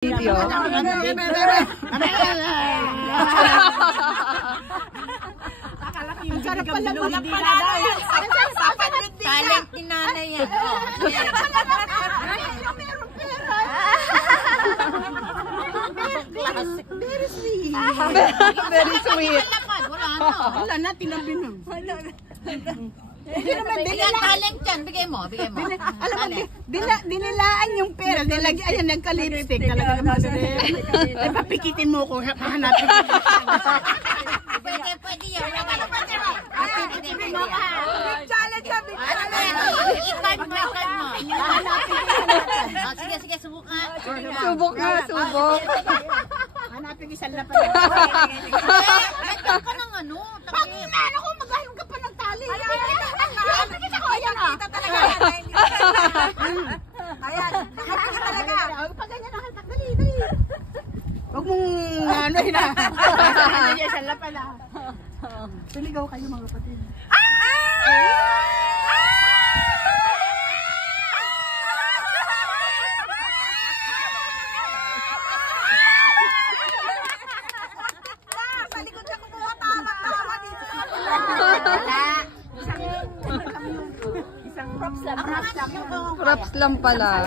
Video. Ang sarap pala walang panay. Talent ni nanay yan. Meron pera. Very sweet. Very sweet. Wala na, tinabi na. Hindi naman, talent yan. Bigay mo, bigay mo. Alam mo, dinilaan yung pera. Ayan, nagka-lipstick. Talaga naman. Ay, papikitin mo ko. Hanapin ko. Pwede yan. Papikitin mo ka. Big challenge yan, big challenge. I-card mo. Sige, sige, subok nga. Subok nga, subok. Hanapin isang lapat. Nagkaroon ka ng ano. Pag-inano ko, maghalong ka pa ng tali. Nakikita ko, ayan ah. Nakikita talaga. Ayan, nakikita talaga. Pag ganyan ang halpak, dali, dali. Huwag mong ano hina. Isang lapat na. Tuligaw kayo mga kapatid. Props lang pala.